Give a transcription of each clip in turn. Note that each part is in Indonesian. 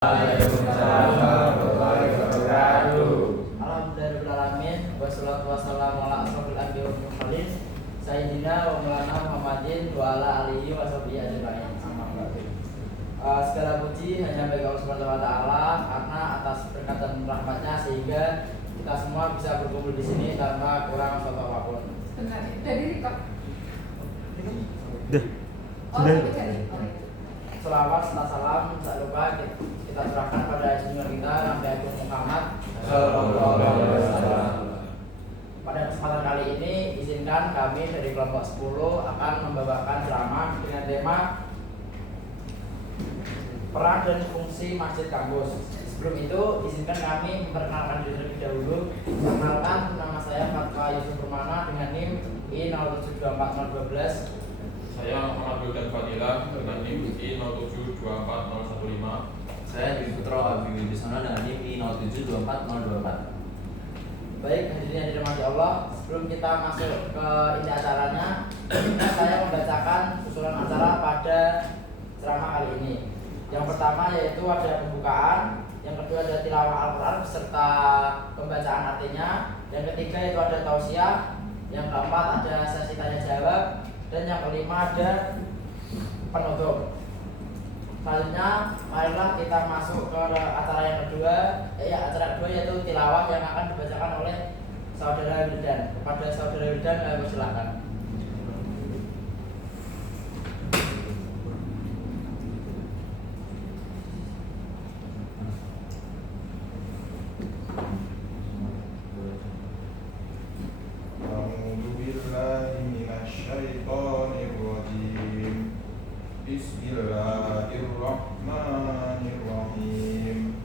Waalaikumsalam warahmatullahi wabarakatuh. Alhamdulillahirrahmanirrahim. Wassalatu wassalamu ala asrofil anbiya wal mursalin Sayyidina wa maulana Muhammadin wa ala alihi wa sahbihi ajma'in. Segala puji hanya bagi Allah Subhanahu wa taala karena atas berkat dan rahmatnya sehingga kita semua bisa berkumpul di sini tanpa kurang suatu apapun. Benar, dari kok. Selawat serta salam tak lupa kita serahkan pada junjungan kita Nabi Agung Muhammad Sallallahu alaihi wasallam. Pada kesempatan kali ini izinkan kami dari kelompok 10 akan membawakan ceramah dengan tema peran dan fungsi masjid kampus. Sebelum itu izinkan kami memperkenalkan diri terlebih dahulu. Perkenalkan, nama saya Fatwa Yusuf Permana dengan NIM I0724012. Saya Muhammad Wildan Fadilah dengan NIM I0724015. Saya Dwi Putro Abi Wibisono dengan NIM I0724024. Baik, hadirin yang dirahmati Allah, sebelum kita masuk ke inti acaranya, saya membacakan susunan acara pada ceramah kali ini. Yang pertama yaitu ada pembukaan, yang kedua ada tilawah Al-Quran beserta pembacaan artinya, yang ketiga itu ada tausiah, yang keempat ada sesi tanya jawab, dan yang kelima ada penutup. Selanjutnya, marilah kita masuk ke acara yang kedua. Acara kedua yaitu tilawah yang akan dibacakan oleh Saudara Wildan. Kepada Saudara Wildan, kami persilakan. Bismillahirrahmanirrahim.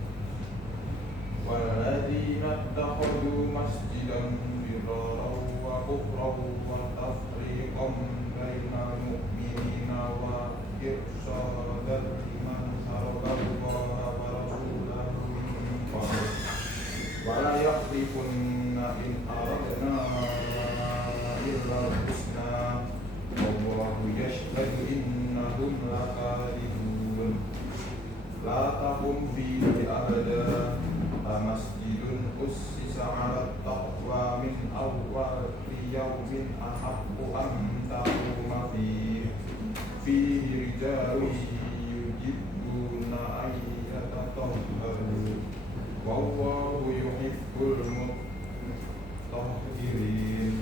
Walladzina ittakhadhu masjidan diraran wa kufran wa tafriqan bainal mu'minina wa irsadan liman haramallaha wa rasulahu min qabl. Wa la yahlifunna in aradna illa al-husna wallahu yashhadu innahum lakadibun. La taqum fihi abada masjidun ussisa 'ala taqwa min awwal yawmin ahaqqu an taquma fihi rijalun yuhibbuna an yatatahharu wallahu yuhibbul mutahhirin.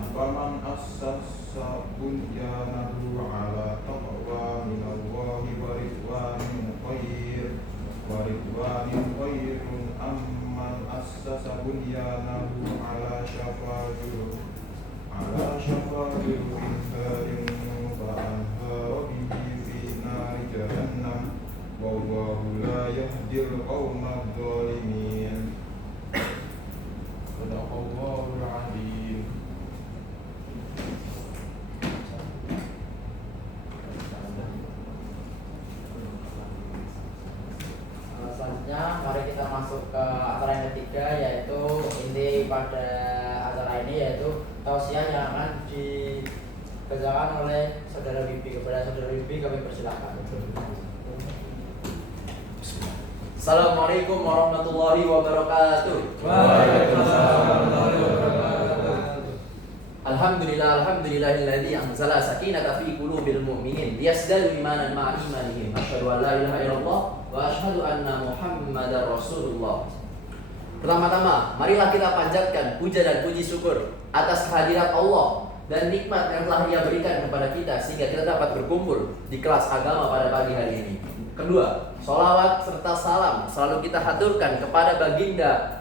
Afaman assasa bunyanahu 'ala taqwa minallahi wa ridwanin khairun amman assasa bunyanahu 'ala shafa jurufin harin fa'anhara bihi fi nari jahannam wallahu la yahdil qawmadh dhalimin. Sadaqallahul 'azim. Selanjutnya, mari kita masuk ke acara yang ketiga, yaitu inti pada acara ini yaitu tausiah yang akan dibacakan oleh Saudara Bibi. Kepada Saudara Bibi kami persilakan. Assalamualaikum warahmatullahi wabarakatuh. Waalaikumsalam warahmatullahi wabarakatuh. Alhamdulillahilladzi anzala sakinata fi qulubil mu'minin liyazdadu imanan ma'a imanihim. Asyhadu an la ilaha illallah wa asyhadu anna Muhammadar Rasulullah. Pertama-tama, marilah kita panjatkan puja dan puji syukur atas kehadirat Allah dan nikmat yang telah Dia berikan kepada kita sehingga kita dapat berkumpul di kelas agama pada pagi hari ini. Kedua, sholawat serta salam selalu kita haturkan kepada baginda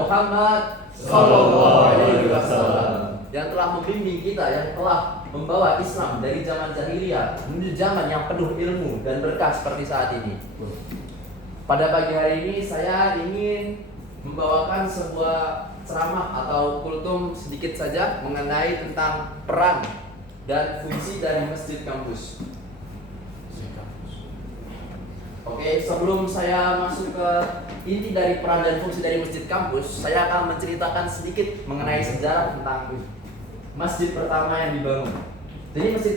Muhammad Sallallahu Alaihi Wasallam yang telah membimbing kita, yang telah membawa Islam dari zaman jahiliyah menuju zaman yang penuh ilmu dan berkah seperti saat ini. Pada pagi hari ini saya ingin membawakan sebuah ceramah atau kultum sedikit saja mengenai tentang peran dan fungsi dari masjid kampus. Oke, sebelum saya masuk ke inti dari peran dan fungsi dari masjid kampus, saya akan menceritakan sedikit mengenai sejarah tentang masjid pertama yang dibangun. Jadi masjid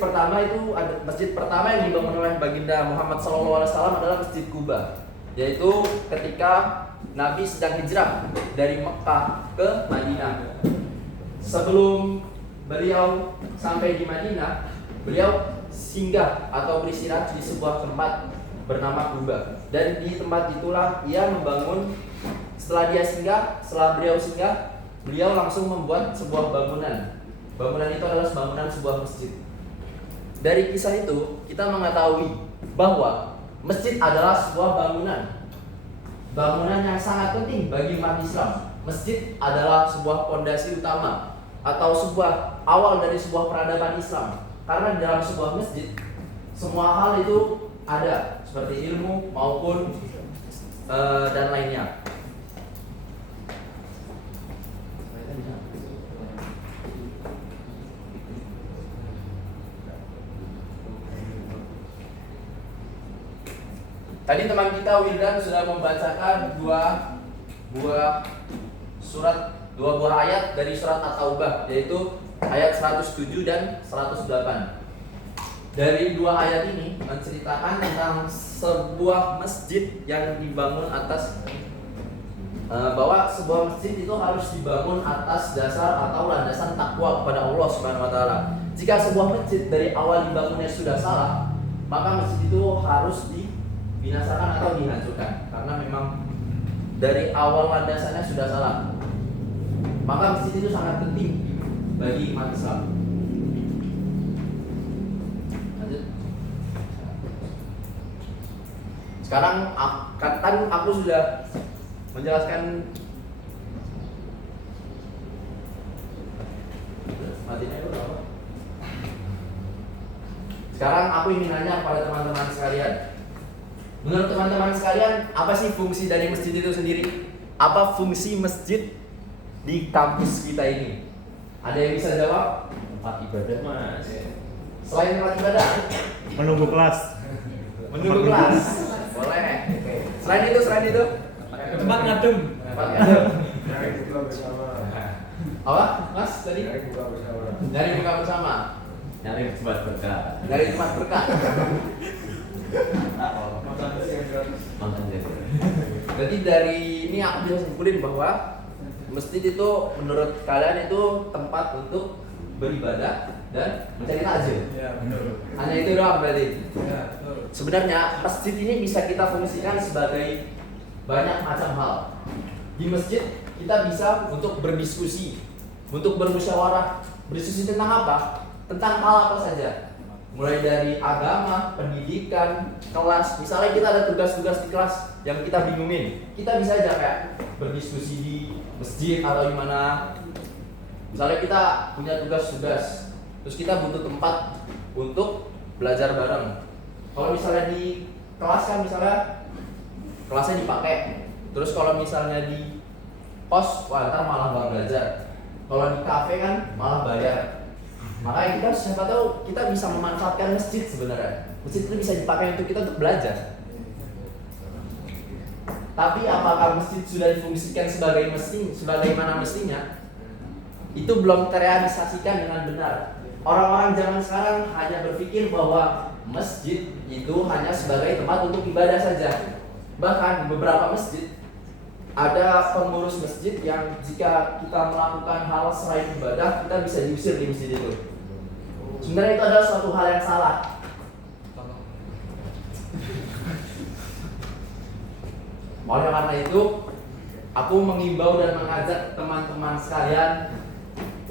pertama yang dibangun oleh baginda Muhammad SAW adalah Masjid Quba, yaitu ketika Nabi sedang hijrah dari Mekah ke Madinah. Sebelum beliau sampai di Madinah, beliau singgah atau beristirahat di sebuah tempat bernama Quba. Dan di tempat itulah ia membangun. Setelah beliau singgah, beliau langsung membuat sebuah bangunan. Bangunan itu adalah bangunan sebuah masjid. Dari kisah itu kita mengetahui bahwa masjid adalah sebuah bangunan yang sangat penting bagi umat Islam. Masjid adalah sebuah fondasi utama atau sebuah awal dari sebuah peradaban Islam. Karena di dalam sebuah masjid semua hal itu ada, seperti ilmu maupun dan lainnya. Tadi teman kita Wildan sudah membacakan dua buah ayat dari surat At-Taubah, yaitu ayat 107 dan 108. Dari dua ayat ini menceritakan tentang sebuah masjid yang dibangun atas bahwa sebuah masjid itu harus dibangun atas dasar atau landasan takwa kepada Allah Subhanahu wa taala. Jika sebuah masjid dari awal dibangunnya sudah salah, maka masjid itu harus dibinasakan atau dihancurkan, karena memang dari awal landasannya sudah salah. Maka masjid itu sangat penting bagi umat Islam. Lanjut. Sekarang kan aku sudah menjelaskan matinya itu apa? Sekarang aku ingin nanya kepada teman-teman sekalian. Menurut teman-teman sekalian, apa sih fungsi dari masjid itu sendiri? Apa fungsi masjid di kampus kita ini? Ada yang bisa jawab? Tempat ibadah, Mas. Selain tempat ibadah? Menunggu kelas. Menunggu kelas. Boleh. Selain itu? Tempat ngadem. Tempat ngadem. Nyari buka bersama. Apa? Mas tadi? Nyari buka bersama. Nyari buka bersama. Nyari tempat berkah. Nyari tempat berkah. Makan deh. Jadi dari ini aku bisa simpulin bahwa masjid itu menurut kalian itu tempat untuk beribadah dan mencari takjil. Ya, benar. Hanya itu doang berarti. Ya, betul. Sebenarnya masjid ini bisa kita fungsikan sebagai banyak macam hal. Di masjid kita bisa untuk berdiskusi, untuk bermusyawarah. Berdiskusi tentang apa? Tentang hal apa saja. Mulai dari agama, pendidikan, kelas. Misalnya kita ada tugas-tugas di kelas yang kita bingungin, kita bisa aja kayak berdiskusi di masjid atau di mana. Misalnya kita punya tugas-tugas, terus kita butuh tempat untuk belajar bareng. Kalau misalnya di kelas kan misalnya kelasnya dipakai, terus kalau misalnya di kos, wah ntar malah nggak belajar. Kalau di kafe kan malah bayar. Makanya kita siapa tahu kita bisa memanfaatkan masjid sebenarnya. Masjid itu bisa dipakai untuk kita untuk belajar. Tapi apakah masjid sudah difungsikan sebagaimana mestinya? Itu belum terrealisasikan dengan benar. Orang-orang zaman sekarang hanya berpikir bahwa masjid itu hanya sebagai tempat untuk ibadah saja. Bahkan beberapa masjid ada pengurus masjid yang jika kita melakukan hal selain ibadah, kita bisa diusir di masjid itu. Sebenarnya itu adalah suatu hal yang salah. Oleh karena itu, aku mengimbau dan mengajak teman-teman sekalian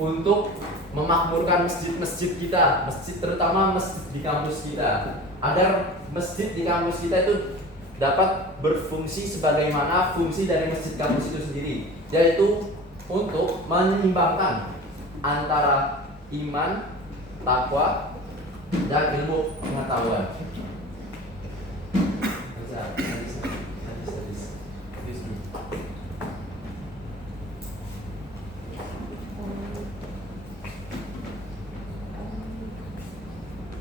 untuk memakmurkan masjid-masjid kita, masjid terutama masjid di kampus kita, agar masjid di kampus kita itu dapat berfungsi sebagaimana fungsi dari masjid kampus itu sendiri, yaitu untuk menyeimbangkan antara iman, takwa, dan ilmu pengetahuan.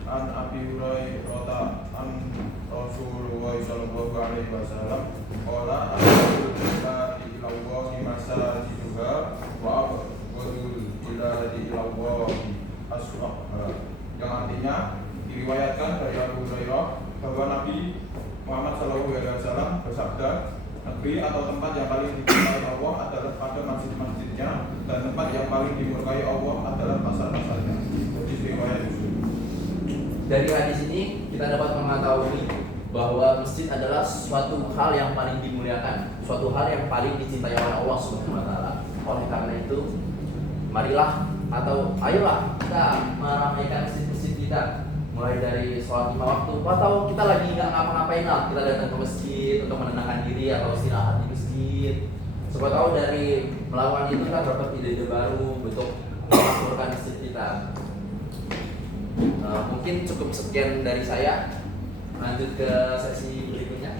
An Abi Hurairah an Rasulullah sallallahu alaihi wasallam qala al-ibadatu ila Allah masajiduha wa abghadul ibadati ila Allah aswaha. yang artinya diriwayatkan dari Abu Hurairah bahwa Nabi Muhammad SAW bersabda, negeri atau tempat yang paling dicintai Allah adalah pada masjid-masjidnya, dan tempat yang paling dimurkai Allah adalah pasar-pasarnya. Jadi riwayat Muslim. Dari hadis ini kita dapat mengetahui bahwa masjid adalah suatu hal yang paling dimuliakan, suatu hal yang paling dicintai oleh Allah Subhanahu wa taala. Oleh karena itu, marilah atau ayolah kita meramaikan masjid-masjid kita, mulai dari sholat 5 waktu, atau kita lagi nggak ngapa-ngapain lah, kita datang ke masjid untuk menenangkan diri atau istirahat di masjid. Siapa tahu dari melakukan itu kita dapat ide-ide baru untuk memakmurkan masjid kita. Mungkin cukup sekian dari saya. Lanjut ke sesi berikutnya.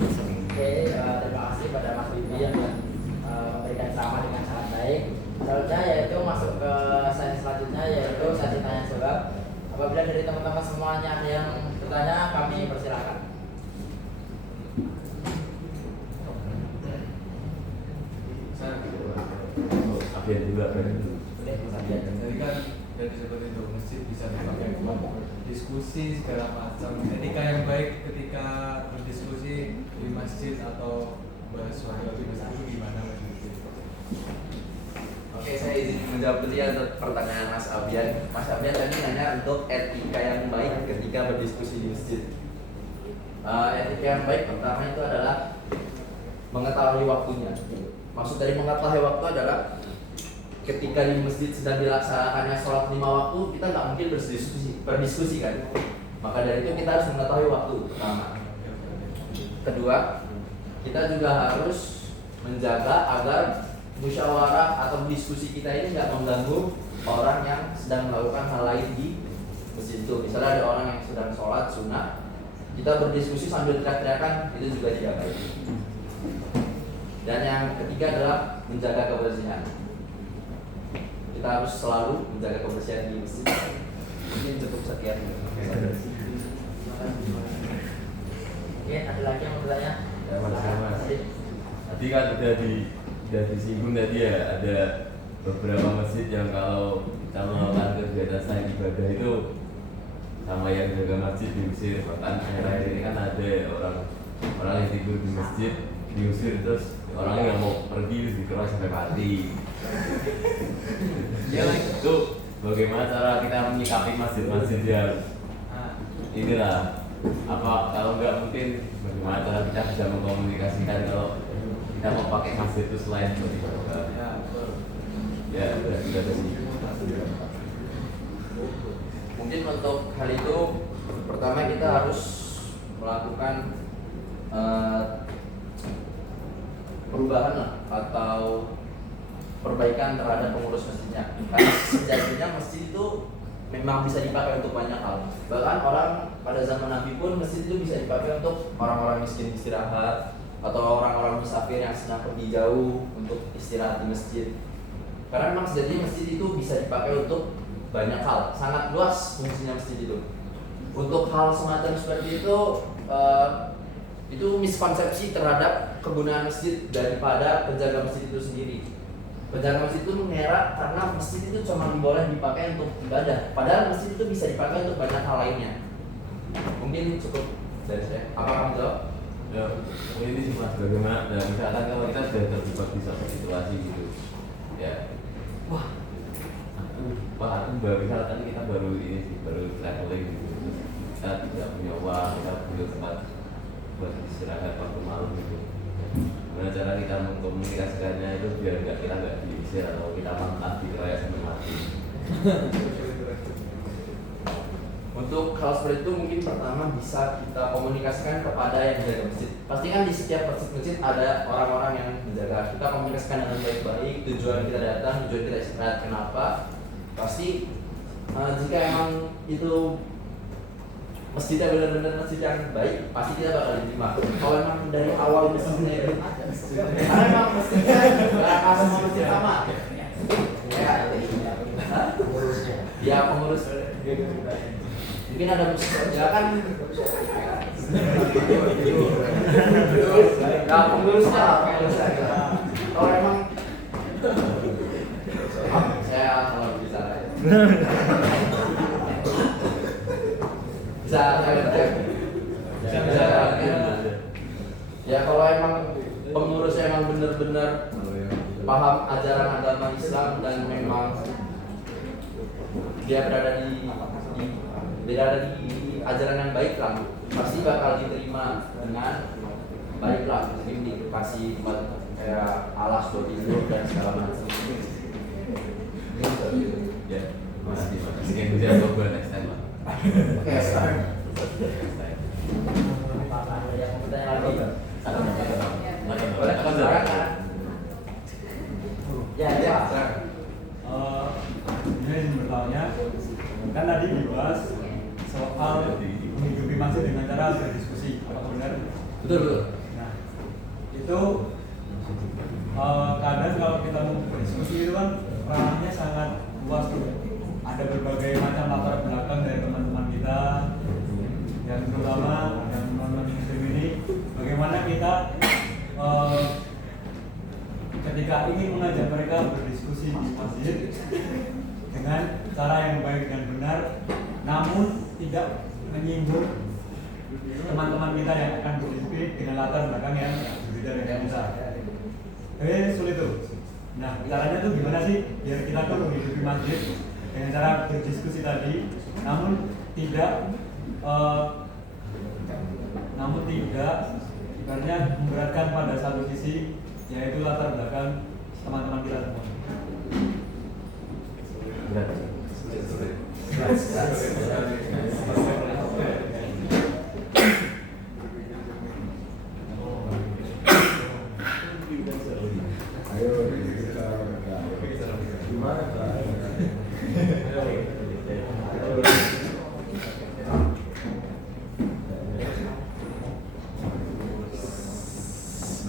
Oke, terima kasih pada Mas Bibi yang memberikan ceramah dengan sangat baik. Selanjutnya yaitu masuk ke sesi selanjutnya, yaitu sesi tanya jawab. Apabila dari teman-teman semuanya ada yang bertanya, kami persilakan. Afian juga kan. Boleh, Mas Abian. Tadi kan dari seperti itu masjid bisa dipakai buat diskusi segala macam. Etika yang baik ketika berdiskusi di masjid atau bersuara di masjid itu gimana Mas? Oke, saya izin menjawab dulu ya untuk pertanyaan Mas Abian. Mas Abian tadi nanya untuk etika yang baik ketika berdiskusi di masjid. Etika yang baik pertama itu adalah mengetahui waktunya. Maksud dari mengetahui waktu adalah ketika di masjid sedang dilaksanakannya sholat 5 waktu, kita nggak mungkin berdiskusi kan. Maka dari itu kita harus mengetahui waktu pertama. Kedua, kita juga harus menjaga agar musyawarah atau diskusi kita ini nggak mengganggu orang yang sedang melakukan hal lain di masjid itu. Misalnya ada orang yang sedang sholat sunnah, kita berdiskusi sambil teriak-teriakan, itu juga tidak baik. Dan yang ketiga adalah menjaga kebersihan. Kita harus selalu menjaga kebersihan di masjid. Mungkin cukup sekian. Oke, ada lagi yang mau bertanya? Ya, Mas. Tadi kan udah disinggung tadi ya, ada beberapa masjid yang kalau kita melakukan kegiatan selain ibadah itu sama yang jaga masjid diusir. Bahkan akhir-akhir ini kan ada orang yang tidur di masjid diusir, terus orangnya nggak mau pergi dikeroyok sampai mati. Ya itu bagaimana cara kita menyikapi masjid-masjid yang inilah, apa kalau nggak mungkin bagaimana cara kita bisa mengkomunikasikan kalau kita mau pakai masjid itu selain seperti itu. Ya udah sudah sih. Mungkin untuk hal itu pertama kita harus melakukan perubahan lah, atau perbaikan terhadap pengurus masjidnya. Karena sejatinya masjid itu memang bisa dipakai untuk banyak hal. Bahkan orang pada zaman Nabi pun masjid itu bisa dipakai untuk orang-orang miskin istirahat, atau orang-orang musafir yang sedang pergi jauh untuk istirahat di masjid. Karena memang sejatinya masjid itu bisa dipakai untuk banyak hal, sangat luas fungsinya masjid itu. Untuk hal semacam seperti itu miskonsepsi terhadap kegunaan masjid daripada penjaga masjid itu sendiri. Penjaga masjid itu mengira karena masjid itu cuma boleh dipakai untuk ibadah, padahal masjid itu bisa dipakai untuk banyak hal lainnya. Mungkin cukup dari saya. Apa kamu jawab? Ya, ini sih Mas, bagaimana misalkan kalau kita sudah terjebak di suatu situasi gitu ya, aku baru misalkan kita baru ini sih, baru traveling gitu, terus kita tidak punya uang, kita butuh tempat buat istirahat waktu malam gitu. Gimana cara kita mengkomunikasikannya itu biar kita nggak diusir atau kita mantap dikeroyok sampai mati. Untuk hal seperti itu mungkin pertama bisa kita komunikasikan kepada yang menjaga masjid. Pasti kan di setiap masjid ada orang-orang yang menjaga. Kita komunikasikan dengan baik-baik, tujuan kita datang, tujuan kita istirahat, kenapa. Pasti jika emang itu masjidnya benar-benar masjid yang baik, pasti kita bakal diterima. Kalau emang dari awal masjidnya itu, karena emang masjidnya nggak semua masjid sama. Ya pengurus. Mungkin ada musik ya kan, nggak pengurusnya. Kalau emang saya kalau bisa Bisa ya kalau emang pengurusnya emang benar-benar paham ajaran agama Islam dan memang dia berada di ajaran yang baik lah, pasti bakal diterima dengan baik lah. Mungkin dikasih tempat kayak alas buat tidur dan segala macam. Ya, makasih. Sekian ujian gue next time lah. Oke, Apa ada yang mau bertanya lagi? boleh silakan. Ya, ya. Ini izin bertanya, kan tadi dibahas soal menghidupi masjid dengan cara berdiskusi, apa benar? Betul. Nah, itu kadang kalau kita mau berdiskusi itu kan ranahnya sangat luas tuh. Ada berbagai macam latar belakang dari teman-teman kita, yang terutama yang non-muslim ini, bagaimana kita ketika ingin mengajak mereka berdiskusi di masjid dengan cara yang baik dan benar, namun tidak menyinggung teman-teman kita yang akan berdiskusi dengan latar belakang yang berbeda dengan kita. Sulit tuh. Nah, caranya tuh gimana sih biar kita tuh menghidupi masjid dengan cara berdiskusi tadi, namun tidak ibaratnya memberatkan pada satu sisi, yaitu latar belakang teman-teman kita semua.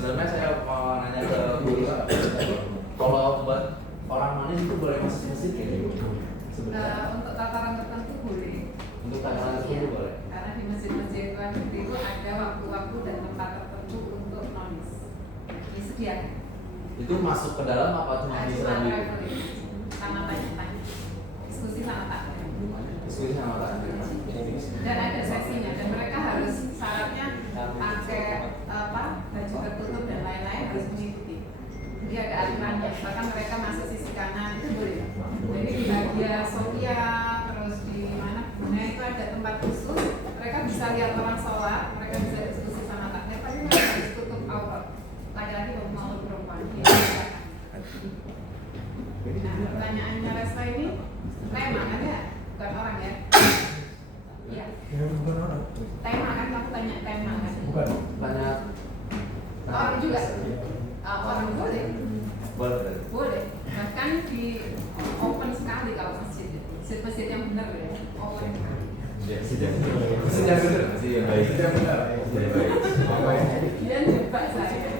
Sebenarnya saya mau nanya ke guru, kalau buat orang manis itu boleh masuk masjid ya? Sebenarnya Untuk tataran tertentu boleh. untuk takaran Iya, itu boleh. karena di masjid-masjid luar negeri itu ada waktu-waktu dan tempat tertentu untuk nonis. Disediakan. Itu masuk ke dalam apa cuma Cuma bisa di traveling, sama tanya-tanya, diskusi sama taklim. diskusi sama tak? Dan ada sesinya dan mereka harus syaratnya pakai baju tertutup dan lain-lain harus mengikuti. Jadi ada aturannya. Bahkan mereka masuk sisi kanan itu boleh. Jadi di bagian Sofia terus di mana? Nah itu ada tempat khusus. Mereka bisa lihat orang sholat, mereka bisa diskusi sama taklim. Tapi mereka harus tutup aurat. Laki-laki maupun perempuan. Nah pertanyaannya Resta ini tema kan ya? Bukan orang ya? Iya. Tema kan kamu tanya tema kan? Bukan. Banyak Orang juga? Orang boleh? boleh. Boleh. Bahkan di open sekali kalau masjid. Masjid yang benar ya. Open. Ya, sidang. Sidang bener. Sidang baik. Sidang benar. Sidang baik. Dia jebak saya.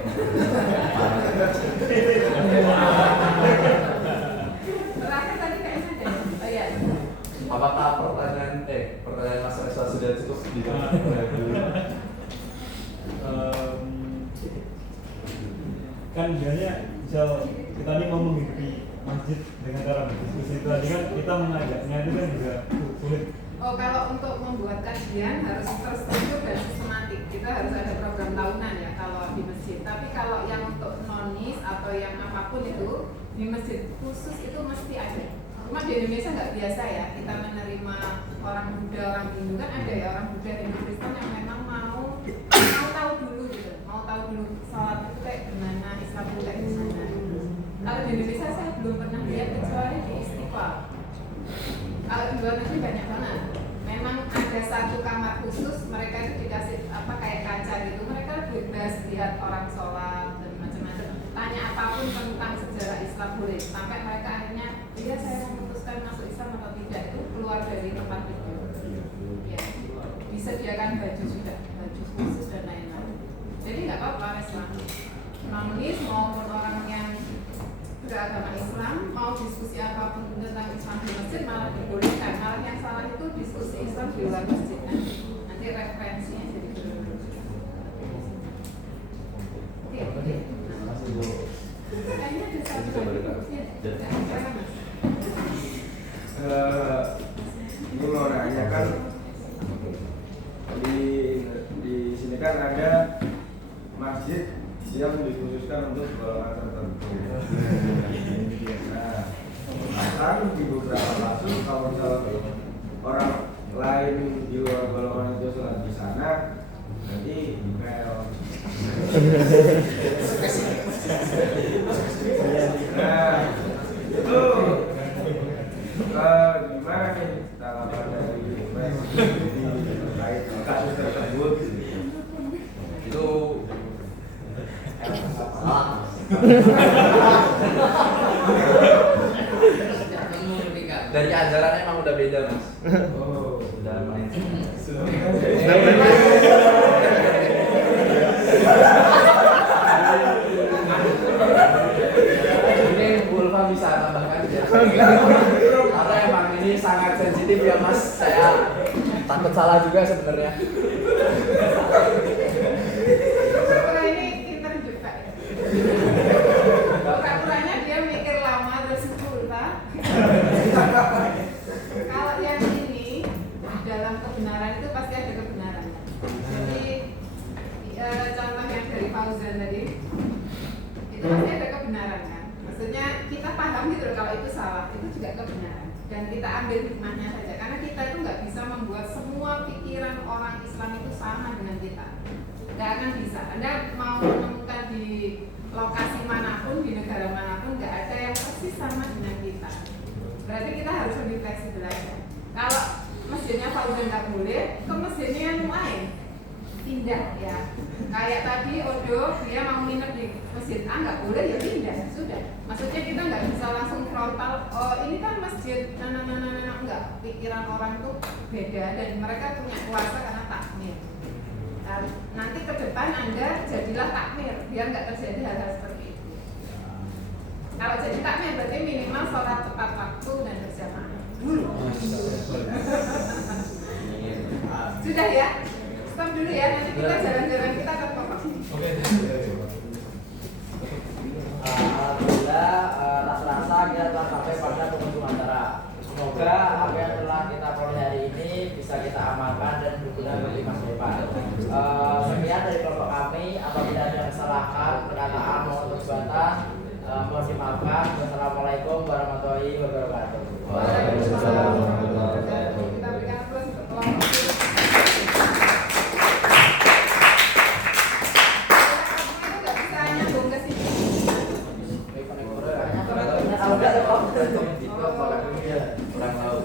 Terakhir tadi kayaknya ada. Oh iya. Apakah pertanyaan Mas Resa sudah cukup di Kan biasanya misal kita ini mau menghidupi masjid dengan cara berdiskusi itu tadi kan kita mengajaknya itu kan juga sulit. Oh kalau untuk membuat kajian harus terstruktur dan sistematik. Kita harus ada program tahunan ya kalau di masjid. Tapi kalau yang untuk nonis atau yang apapun itu di masjid khusus itu mesti ada. Cuma di Indonesia nggak biasa ya kita menerima orang Buddha, orang Hindu kan ada ya orang Buddha, Hindu, Kristen yang memang mau tahu dulu gitu, mau tahu dulu sholat itu kayak gimana, Islam itu kayak gimana. Kalau di Indonesia saya belum pernah lihat kecuali di Istiqlal. Kalau di luar negeri banyak banget. Memang ada satu kamar khusus, mereka itu dikasih kayak kaca gitu. Mereka bebas lihat orang sholat dan macam-macam. Tanya apapun tentang sejarah Islam boleh. Sampai mereka akhirnya, iya saya memutuskan masuk Islam atau tidak itu keluar dari tempat itu. Ya, disediakan baju juga, baju khusus dan lain-lain. Jadi nggak apa-apa Islam. Nonis maupun orang yang beragama Islam mau diskusi apapun tentang Islam di masjid malah dibolehkan. Malah yang salah itu diskusi Islam di luar masjid nanti referensinya jadi oke. Kayaknya ada satu lagi. Ya, silakan, Mas. kan ada masjid yang dikhususkan untuk golongan tertentu. Nah, asal di beberapa kasus kalau misalnya orang lain di luar golongan itu sholat di sana, nanti bel. Nah, itu gimana nih tanggapan dari terkait kasus tersebut? Itu Dari ajarannya emang udah beda, Mas. Oh, Udah main. Ini Bulfa bisa tambahkan ya. Karena emang ini sangat sensitif ya, Mas. Saya takut salah juga sebenarnya. Pura-pura ini pinter juga ya. Pura-puranya dia mikir lama terus pulsa. Kalau yang ini dalam kebenaran itu pasti ada kebenaran. Jadi contoh yang dari Fauzan tadi itu pasti ada kebenaran kan. Maksudnya kita paham gitu loh kalau itu salah, itu juga kebenaran. Dan kita ambil hikmahnya saja karena kita itu nggak bisa membuat semua pikiran orang Islam itu sama dengan kita. Nggak akan bisa. Anda mau menemukan di lokasi manapun, di negara manapun, nggak ada yang persis sama dengan kita. Berarti kita harus lebih fleksibel aja. Kalau masjidnya Fauzan nggak boleh, ke masjidnya yang lain pindah ya. Kayak tadi Odo dia mau nginep di masjid A nggak boleh ya pindah sudah. Maksudnya kita nggak bisa langsung frontal. Oh ini kan masjid, nggak. Pikiran orang tuh beda dan mereka punya kuasa karena takmir. Nanti ke depan Anda jadilah takmir biar nggak terjadi hal-hal seperti itu. Kalau jadi takmir berarti minimal sholat tepat waktu dan berjamaah. Sudah ya? Stop dulu ya, nanti kita jalan-jalan kita ke pokok. Alhamdulillah, rasa-rasa kita telah sampai pada penghujung acara. Semoga apa yang telah kita peroleh hari ini bisa kita amalkan dan berguna bagi masa depan. Sekian dari kelompok kami. Apabila ada kesalahan, perkataan mohon dibantah, mohon dimaafkan. Wassalamualaikum warahmatullahi wabarakatuh. Waalaikumsalam warahmatullahi wabarakatuh. Kita berikan aplaus untuk kelompok ini. Nggak bisa nyambung ke sini. Kalau nggak ada kok. Kurang tahu.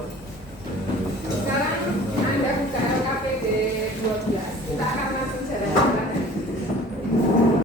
Sekarang Anda buka LKPD 12. Kita akan